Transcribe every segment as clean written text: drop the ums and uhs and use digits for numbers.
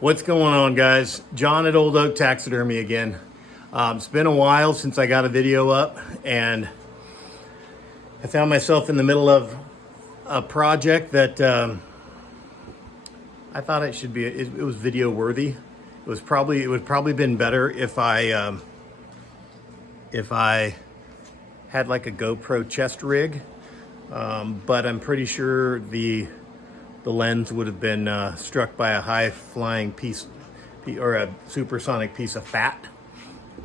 What's going on, guys? John at Old Oak Taxidermy again. It's been a while since I got a video up, and I found myself in the middle of a project that I thought it should be. It was video worthy. It would probably been better if I had like a GoPro chest rig, but I'm pretty sure the lens would have been struck by a high-flying piece or a supersonic piece of fat.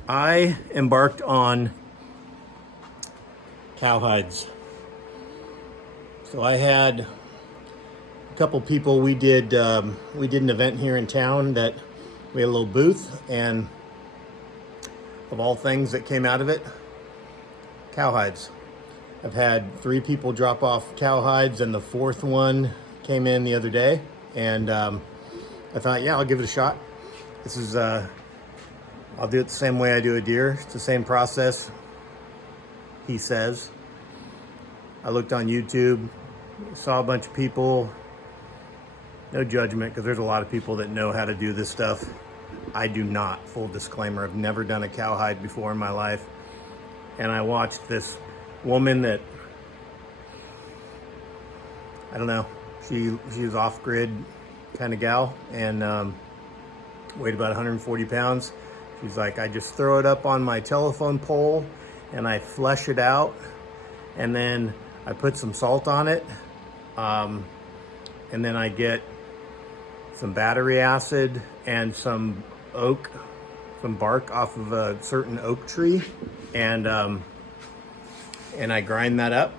I embarked on cowhides. So I had a couple people. We did an event here in town that we had a little booth, and of all things that came out of it, cowhides. I've had 3 people drop off cowhides, and the 4th one came in the other day, and I thought, yeah, I'll give it a shot. This is I'll do it the same way I do a deer. It's the same process, he says. I looked on YouTube, saw a bunch of people. No judgment, because there's a lot of people that know how to do this stuff. I do not. Full disclaimer, I've never done a cowhide before in my life. And I watched this woman that, I don't know, she was off-grid kind of gal, and weighed about 140 pounds. She's like, I just throw it up on my telephone pole and I flesh it out, and then I put some salt on it, and then I get some battery acid and some bark off of a certain oak tree, and I grind that up,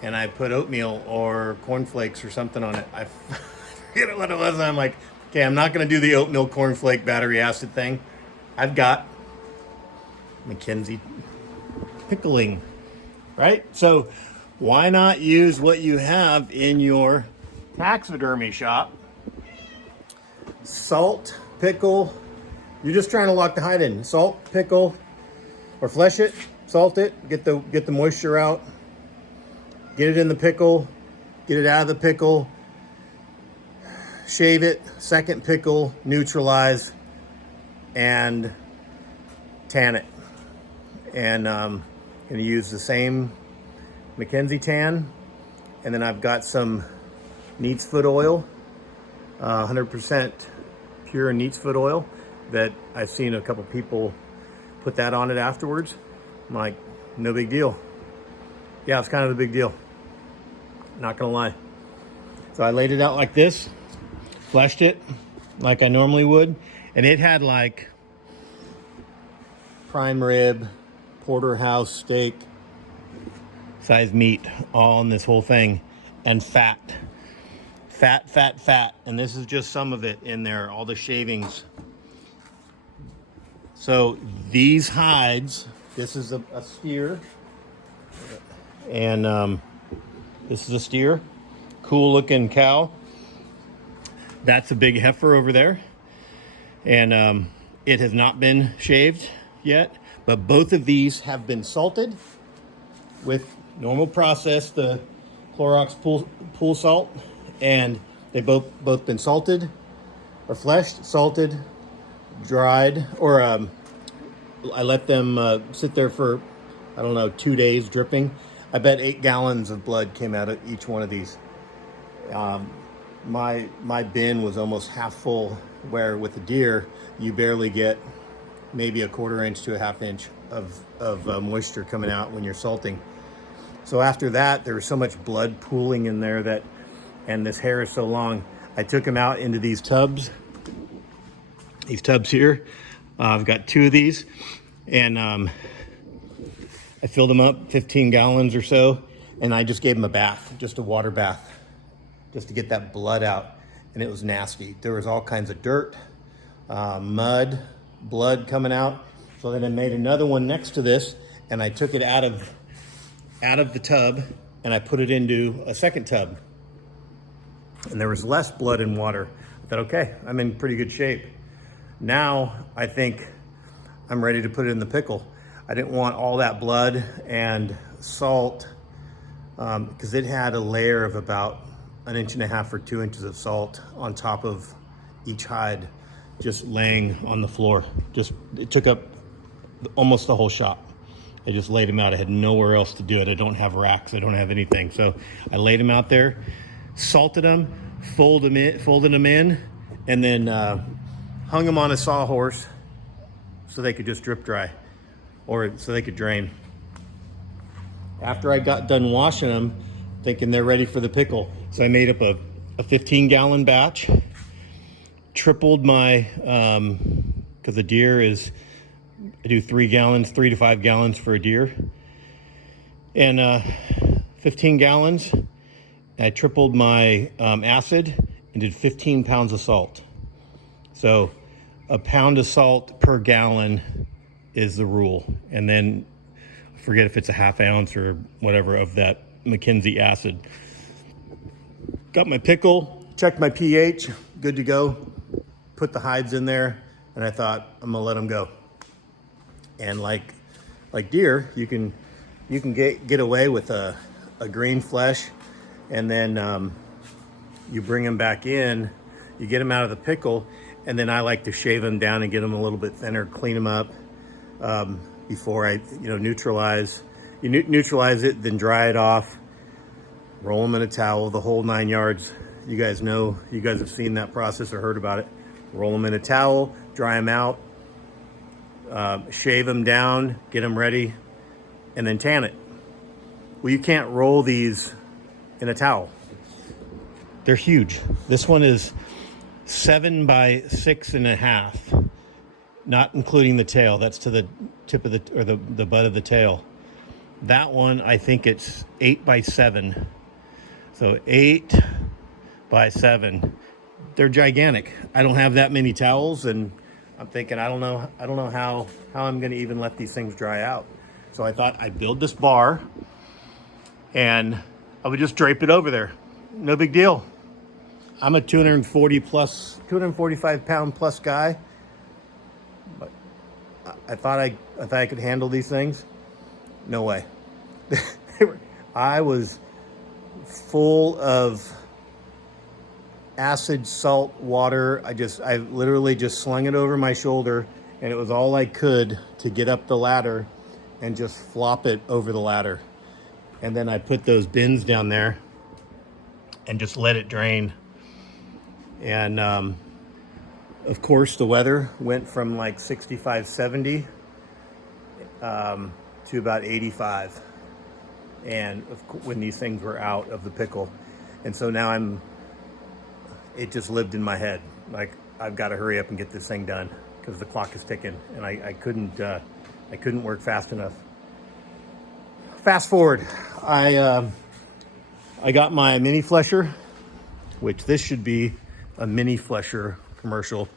and I put oatmeal or cornflakes or something on it. I forget what it was. And I'm like, okay, I'm not going to do the oatmeal cornflake battery acid thing. I've got Mackenzie pickling, right? So why not use what you have in your taxidermy shop? Salt, pickle. You're just trying to lock the hide in. Salt, pickle, or flesh it, salt it, get the moisture out. Get it in the pickle, get it out of the pickle, shave it, second pickle, neutralize, and tan it. And I'm gonna use the same Mackenzie tan, and then I've got some neat's foot oil, 100% pure neat's foot oil that I've seen a couple people put that on it afterwards. I'm like, no big deal. Yeah, it's kind of a big deal. Not gonna lie. So I laid it out like this, fleshed it like I normally would, and it had like prime rib, porterhouse steak size meat all in this whole thing, and fat. And this is just some of it in there, all the shavings. So these hides, this is a steer, and this is a steer, cool looking cow. That's a big heifer over there. And it has not been shaved yet, but both of these have been salted with normal process, the Clorox pool salt, and they both been salted or fleshed, salted, dried, or I let them sit there for, I don't know, 2 days dripping. I bet 8 gallons of blood came out of each one of these. My bin was almost half full, where with a deer, you barely get maybe a 1/4 inch to a 1/2 inch of moisture coming out when you're salting. So after that, there was so much blood pooling in there and this hair is so long, I took them out into these tubs here. I've got 2 of these, and I filled them up, 15 gallons or so, and I just gave them a bath, just a water bath, just to get that blood out. And it was nasty. There was all kinds of dirt, mud, blood coming out. So then I made another one next to this, and I took it out of the tub, and I put it into a second tub. And there was less blood and water. I thought, okay, I'm in pretty good shape. Now I think I'm ready to put it in the pickle. I didn't want all that blood and salt, because it had a layer of about 1.5 or 2 inches of salt on top of each hide just laying on the floor. It took up almost the whole shop. I just laid them out. I had nowhere else to do it. I don't have racks. I don't have anything. So I laid them out there, salted them, folded them in, and then hung them on a sawhorse so they could just drip dry, or so they could drain. After I got done washing them, thinking they're ready for the pickle, so I made up a 15-gallon batch, tripled my, because the deer is, I do 3 to 5 gallons for a deer, and 15 gallons. I tripled my acid and did 15 pounds of salt. So a pound of salt per gallon is the rule. And then I forget if it's a half ounce or whatever of that Mackenzie acid. Got my pickle, checked my pH, good to go. Put the hides in there, and I thought, I'm gonna let them go. And like deer, you can get away with a green flesh, and then you bring them back in, you get them out of the pickle, and then I like to shave them down and get them a little bit thinner, clean them up before I neutralize. You neutralize it, then dry it off, roll them in a towel, the whole 9 yards. You guys know, you guys have seen that process or heard about it. Roll them in a towel, dry them out, shave them down, get them ready, and then tan it. Well, you can't roll these in a towel. They're huge. This one is 7 by 6.5, not including the tail. That's to the tip of the butt of the tail. That one, I think it's 8 by 7. So 8 by 7. They're gigantic. I don't have that many towels, and I'm thinking, I don't know how I'm going to even let these things dry out. So I thought I'd build this bar, and I would just drape it over there. No big deal. I'm a 245 pound plus guy, but I thought I could handle these things. No way. I was full of acid, salt, water. I literally just slung it over my shoulder, and it was all I could to get up the ladder and just flop it over the ladder. And then I put those bins down there and just let it drain. And of course the weather went from like 65, 70 to about 85. And when these things were out of the pickle. And so now it just lived in my head. Like, I've got to hurry up and get this thing done because the clock is ticking, and I couldn't work fast enough. Fast forward, I got my mini flesher, which this should be a mini flesher commercial.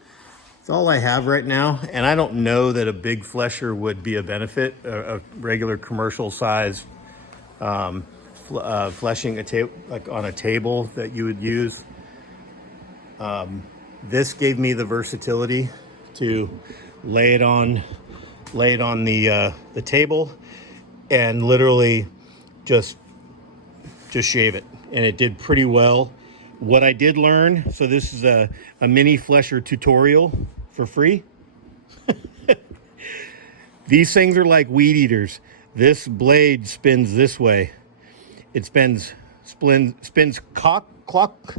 It's all I have right now, and I don't know that a big flesher would be a benefit, a regular commercial size fleshing like on a table that you would use. This gave me the versatility to lay it on the table and literally just shave it, and it did pretty well. What I did learn, so this is a mini flesher tutorial for free. These things are like weed eaters. This blade spins this way. It spins clock.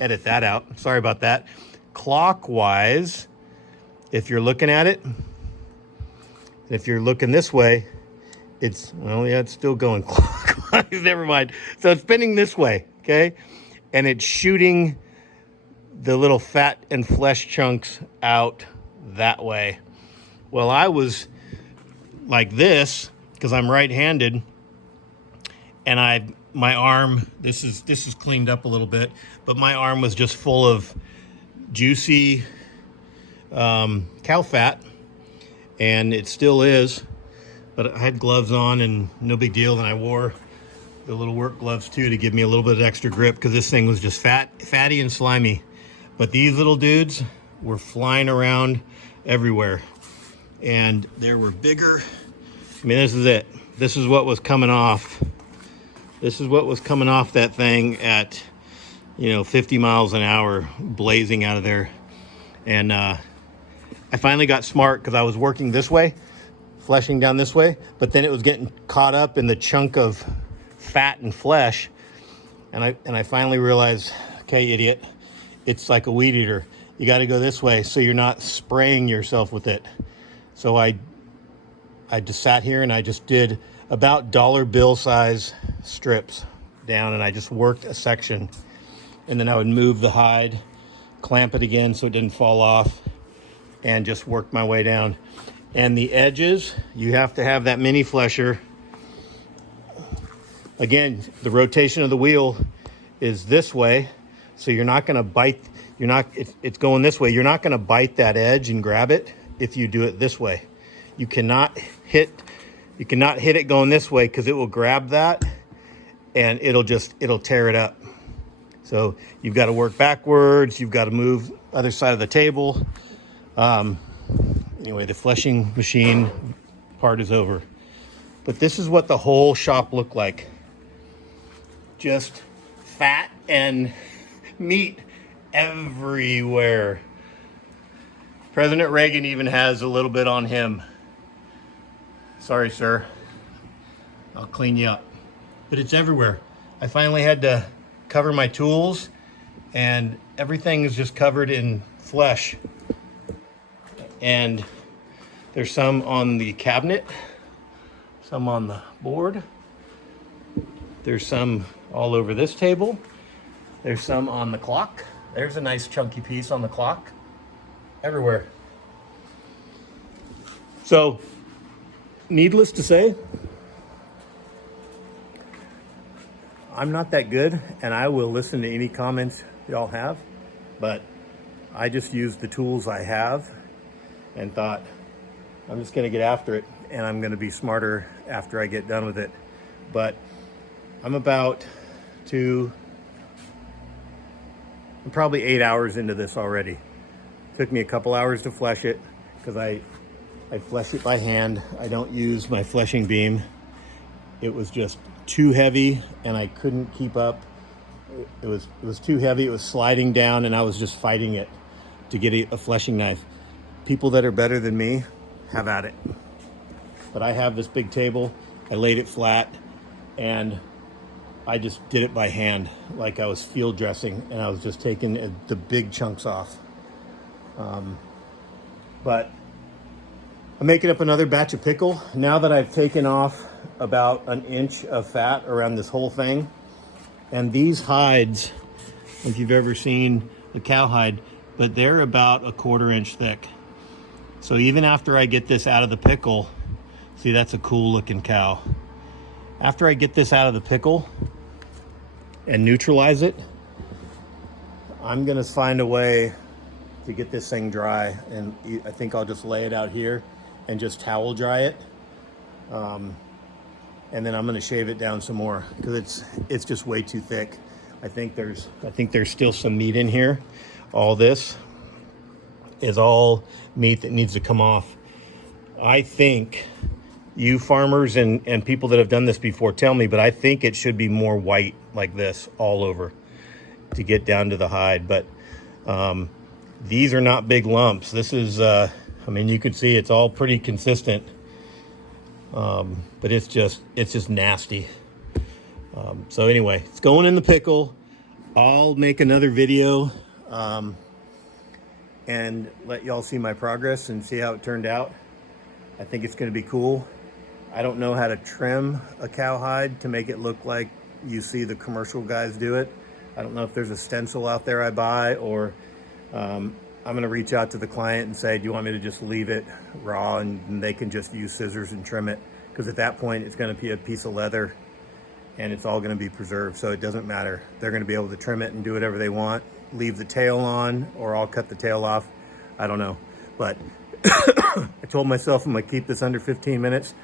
Edit that out. Sorry about that. Clockwise, if you're looking at it. If you're looking this way, it's still going clockwise. Never mind. So it's spinning this way, okay? And it's shooting the little fat and flesh chunks out that way. Well, I was like this because I'm right-handed, and my arm, this is cleaned up a little bit, but my arm was just full of juicy cow fat, and it still is, but I had gloves on and no big deal, and I wore the little work gloves too to give me a little bit of extra grip because this thing was just fatty and slimy. But these little dudes were flying around everywhere, and there were bigger. I mean, this is it. This is what was coming off. This is what was coming off that thing at you know, 50 miles an hour blazing out of there. And I finally got smart because I was working this way, fleshing down this way, but then it was getting caught up in the chunk of fat and flesh. And I finally realized, okay, idiot, it's like a weed eater. You got to go this way so you're not spraying yourself with it. So I just sat here and I just did about dollar bill size strips down, and I just worked a section, and then I would move the hide, clamp it again so it didn't fall off, and just work my way down. And the edges, you have to have that mini flesher. Again, the rotation of the wheel is this way, so you're not going to bite. It's going this way. You're not going to bite that edge and grab it if you do it this way. You cannot hit it going this way because it will grab that and it'll tear it up. So you've got to work backwards. You've got to move other side of the table. Anyway, the fleshing machine part is over. But this is what the whole shop looked like. Just fat and meat everywhere. President Reagan even has a little bit on him. Sorry, sir. I'll clean you up. But it's everywhere. I finally had to cover my tools, and everything is just covered in flesh. And there's some on the cabinet, some on the board. There's some all over this table. There's some on the clock. There's a nice chunky piece on the clock. Everywhere. So, needless to say, I'm not that good, and I will listen to any comments y'all have, but I just used the tools I have and thought, I'm just gonna get after it, and I'm gonna be smarter after I get done with it. But I'm probably 8 hours into this already. Took me a couple hours to flesh it because I flesh it by hand. I don't use my fleshing beam. It was just too heavy and I couldn't keep up. It was too heavy. It was sliding down and I was just fighting it to get a fleshing knife. People that are better than me, have at it. But I have this big table. I laid it flat and I just did it by hand, like I was field dressing, and I was just taking the big chunks off. But I'm making up another batch of pickle. Now that I've taken off about an inch of fat around this whole thing, and these hides, if you've ever seen the cowhide, but they're about 1/4 inch thick. So even after I get this out of the pickle, see, that's a cool looking cow. After I get this out of the pickle and neutralize it, I'm gonna find a way to get this thing dry, and I think I'll just lay it out here and just towel dry it, and then I'm gonna shave it down some more because it's just way too thick. I think there's still some meat in here. All this is all meat that needs to come off. I think you farmers and people that have done this before tell me, but I think it should be more white like this all over to get down to the hide. But these are not big lumps. This is, I mean, you can see it's all pretty consistent, but it's just nasty. So anyway, it's going in the pickle. I'll make another video and let y'all see my progress and see how it turned out. I think it's going to be cool. I don't know how to trim a cowhide to make it look like you see the commercial guys do it. I don't know if there's a stencil out there I buy, or I'm gonna reach out to the client and say, do you want me to just leave it raw and they can just use scissors and trim it? Because at that point, it's gonna be a piece of leather and it's all gonna be preserved, so it doesn't matter. They're gonna be able to trim it and do whatever they want, leave the tail on, or I'll cut the tail off. I don't know, but I told myself I'm gonna keep this under 15 minutes.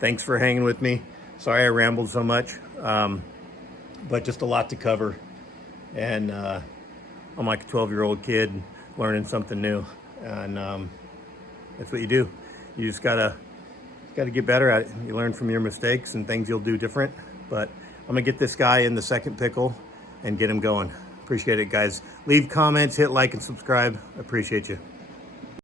Thanks for hanging with me. Sorry I rambled so much, but just a lot to cover. And I'm like a 12-year-old kid learning something new. And that's what you do. You just gotta get better at it. You learn from your mistakes and things you'll do different. But I'm gonna get this guy in the second pickle and get him going. Appreciate it, guys. Leave comments, hit like and subscribe. Appreciate you.